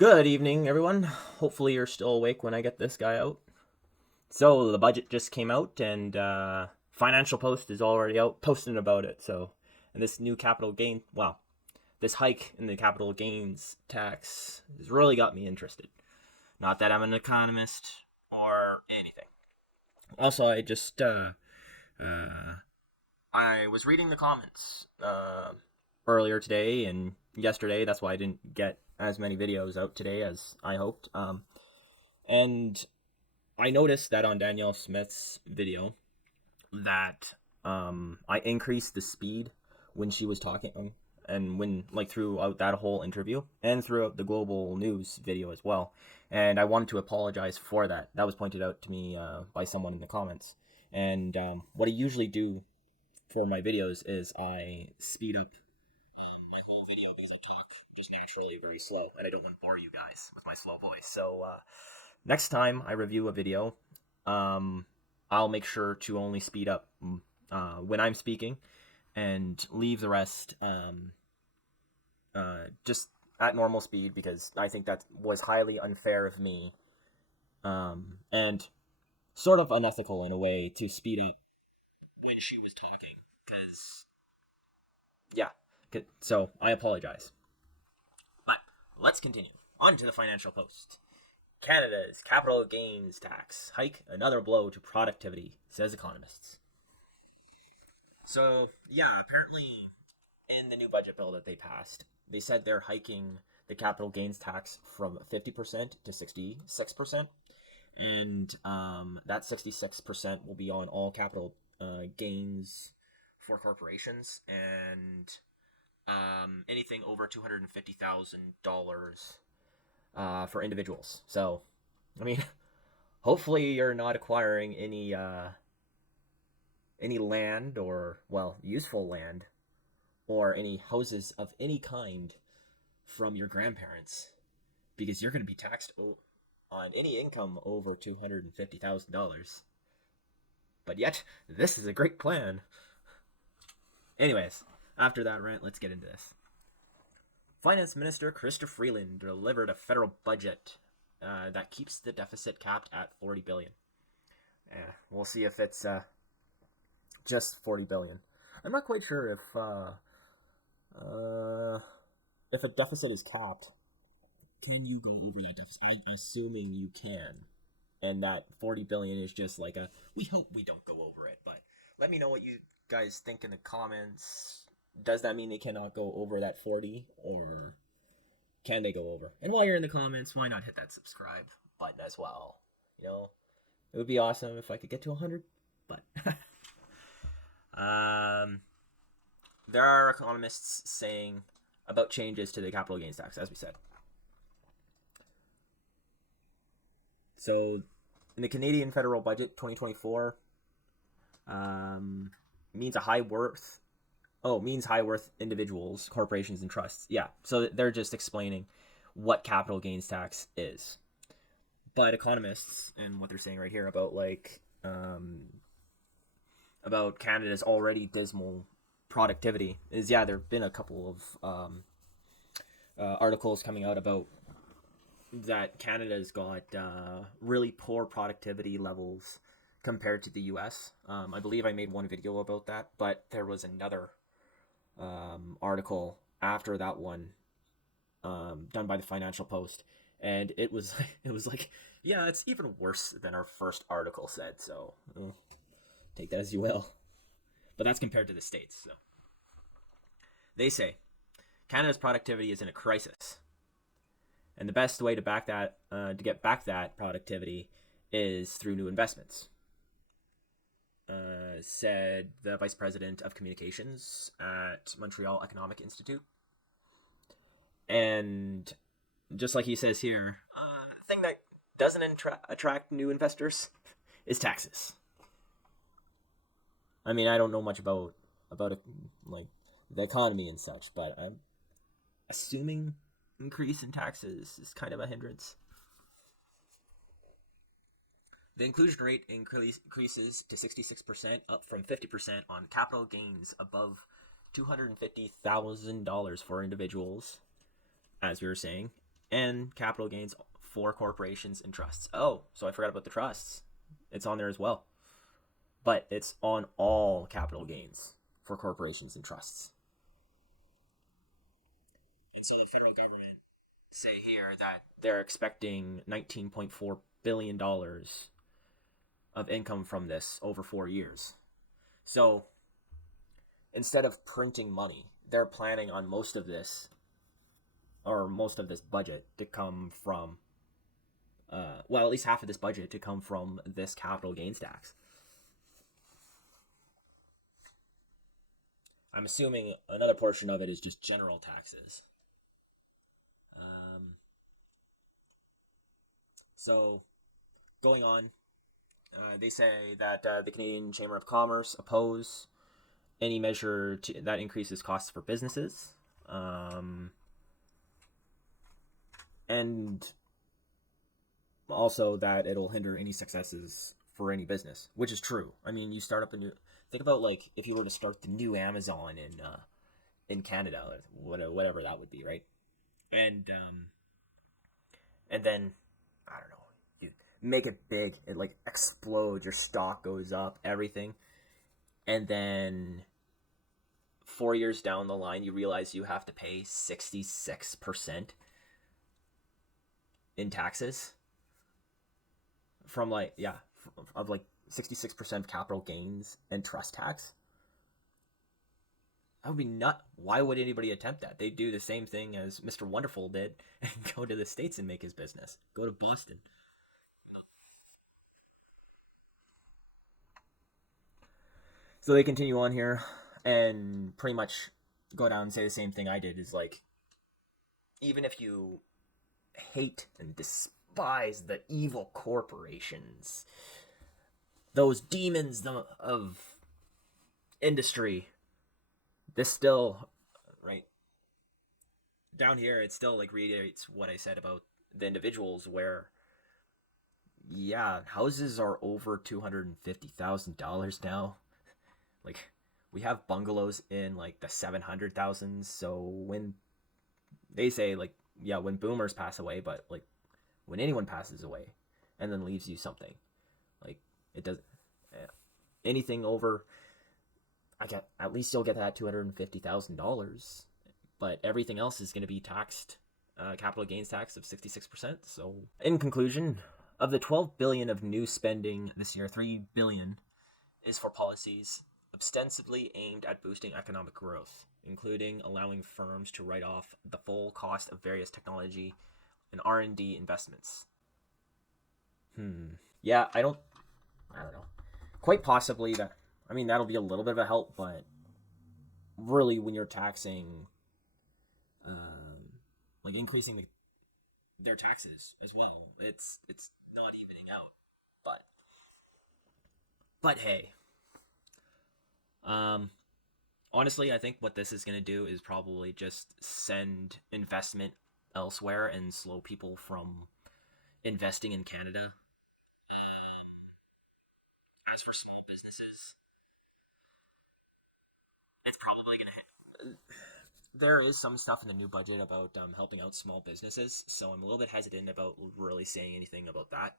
Good evening, everyone. Hopefully, you're still awake when I get this guy out. So, the budget just came out, and Financial Post is already out posting about it. And this new capital gain, this hike in the capital gains tax has really got me interested. Not that I'm an economist or anything. Also, uh, I was reading the comments earlier today and yesterday. That's why I didn't get as many videos out today as I hoped. And I noticed that on Danielle Smith's video that I increased the speed when she was talking, and when throughout that whole interview and throughout the global news video as well. And I wanted to apologize for that. That was pointed out to me by someone in the comments. And what I usually do for my videos is I speed up my whole video because I talk just naturally very slow, and I don't want to bore you guys with my slow voice. So next time I review a video, I'll make sure to only speed up when I'm speaking, and leave the rest just at normal speed, because I think that was highly unfair of me, and sort of unethical in a way to speed up when she was talking. Because yeah, so I apologize. But let's continue. On to the Financial Post. Canada's capital gains tax hike, another blow to productivity, says economists. So, yeah, apparently in the new budget bill that they passed, they said they're hiking the capital gains tax from 50% to 66%. And that 66% will be on all capital gains for corporations, and anything over $250,000 for individuals. So, I mean, hopefully you're not acquiring any land, or useful land, or any houses of any kind from your grandparents, because you're going to be taxed on any income over $250,000. But yet, this is a great plan. Anyways, after that rant, let's get into this. Finance Minister Chrystia Freeland delivered a federal budget that keeps the deficit capped at $40 billion. We'll see if it's just $40 billion. I'm not quite sure if a deficit is capped. Can you go over that deficit? I'm assuming you can, and that $40 billion is just like a, we hope we don't go over it. But let me know what you guys think in the comments. Does that mean they cannot go over that 40, or can they go over? And while you're in the comments, why not hit that subscribe button as well? It would be awesome if I could get to 100, but there are economists saying about changes to the capital gains tax, as we said. So, in the Canadian federal budget 2024, means high worth individuals, corporations, and trusts. Yeah, so they're just explaining what capital gains tax is. But economists, and what they're saying right here about Canada's already dismal productivity is, there have been a couple of articles coming out about that Canada's got really poor productivity levels compared to the US. I believe I made one video about that, but there was another article after that one, done by the Financial Post, and it was like, yeah, it's even worse than our first article said. So take that as you will. But that's compared to the States. So they say Canada's productivity is in a crisis, and the best way to get back that productivity is through new investments. Said the Vice President of Communications at Montreal Economic Institute. And just like he says here, the thing that doesn't attract new investors is taxes. I mean, I don't know much about the economy and such, but I'm assuming increase in taxes is kind of a hindrance. The inclusion rate increases to 66%, up from 50% on capital gains above $250,000 for individuals, as we were saying, and capital gains for corporations and trusts. Oh, so I forgot about the trusts. It's on there as well. But it's on all capital gains for corporations and trusts. And so the federal government say here that they're expecting $19.4 billion of income from this over 4 years. So instead of printing money, they're planning on most of this budget to come from, at least half of this budget to come from this capital gains tax. I'm assuming another portion of it is just general taxes. So, going on, they say that the Canadian Chamber of Commerce oppose any measure that increases costs for businesses, and also that it'll hinder any successes for any business, which is true. I mean, you start up a new. Think about like if you were to start the new Amazon in Canada, whatever that would be, right? And then I don't know, you make it big, it like explodes, your stock goes up, everything, and then 4 years down the line, you realize you have to pay 66% in taxes from of like 66% of capital gains and trust tax. That would be nut. Why would anybody attempt that? They'd do the same thing as Mr. Wonderful did and go to the States and make his business. Go to Boston. So they continue on here and pretty much go down and say the same thing I did, is like, even if you hate and despise the evil corporations, those demons of industry, this still, right down here, it still like reiterates what I said about the individuals, where houses are over $250,000 now. Like, we have bungalows in like the 700,000s. So when they say like, when boomers pass away, but like when anyone passes away and then leaves you something, like it does, anything over, at least you'll get that $250,000, but everything else is going to be taxed, capital gains tax of 66%. So in conclusion, of the $12 billion of new spending this year, $3 billion is for policies ostensibly aimed at boosting economic growth, including allowing firms to write off the full cost of various technology and R&D investments. Yeah, I don't know. Quite possibly that'll be a little bit of a help, but really when you're taxing, like increasing their taxes as well, it's not evening out. But hey, honestly, I think what this is going to do is probably just send investment elsewhere and slow people from investing in Canada. As for small businesses, it's probably going to. There is some stuff in the new budget about helping out small businesses, so I'm a little bit hesitant about really saying anything about that.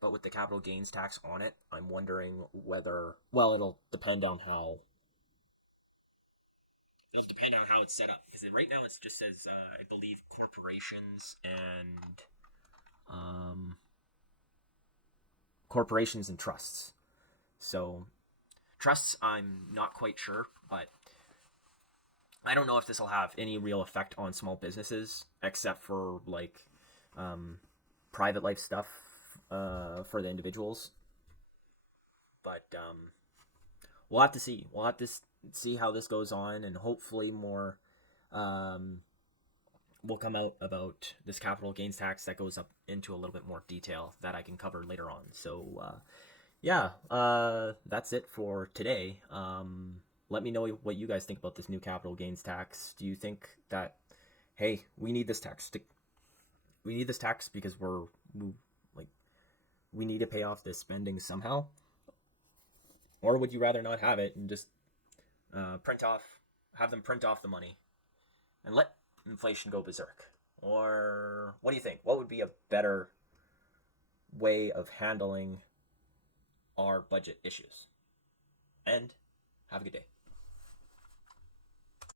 But with the capital gains tax on it, I'm wondering whether, it'll depend on how it's set up, because right now it just says, I believe, corporations and trusts. So trusts, I'm not quite sure, but I don't know if this will have any real effect on small businesses, except for like private life stuff for the individuals. But we'll have to see. We'll have to see how this goes on, and hopefully more will come out about this capital gains tax that goes up into a little bit more detail that I can cover later on. So that's it for today. Let me know what you guys think about this new capital gains tax. Do you think that, hey, we need this tax because we need to pay off this spending somehow? Or would you rather not have it and just have them print off the money and let inflation go berserk? Or what do you think? What would be a better way of handling our budget issues? And have a good day.